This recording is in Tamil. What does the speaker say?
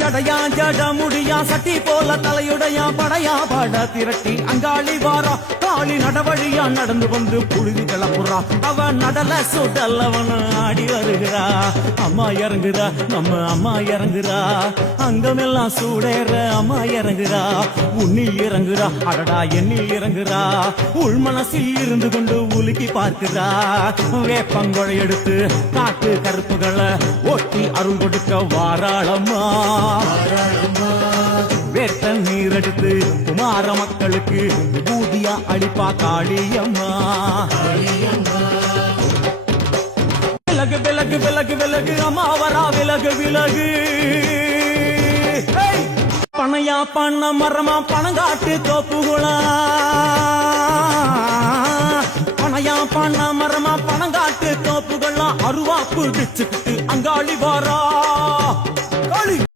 ஜடையா ஜட முடியா சட்டி போல தலையுடையா படையா பட திரட்டி அங்காளி வாரா காளி நடவழியா நடந்து வந்து புழுதி கிளப்புறா அவ நடல சுடல்லவன ஆடி வருகிறா அம்மா இறங்குறா நம்ம அம்மா இறங்குறா அங்கமெல்லாம் சூடேற அம்மா இறங்குறா உன்னில் இறங்குறா அடடா எண்ணில் இறங்குறா உள் மனசில் இருந்து கொண்டு உலுக்கி பார்க்கிறா வேப்பங்கொழை எடுத்து காட்டு கருப்புகளை ஒட்டி அருள் கொடுக்க வாராளம்மா வேட்ட நீர் எடுத்து குமார மக்களுக்கு பூதியா அளிப்பா காளியம்மா விலகு விலகு விலகு விலகு அம்மா வரா விலகு விலகு பனையா பண்ண மரமா பணங்காட்டு தோப்புகுளா பனையா பண்ண மரமா பணங்காட்டு தோப்புகளா அருவா புடிச்சுக்கிட்டு அங்காளி வாரா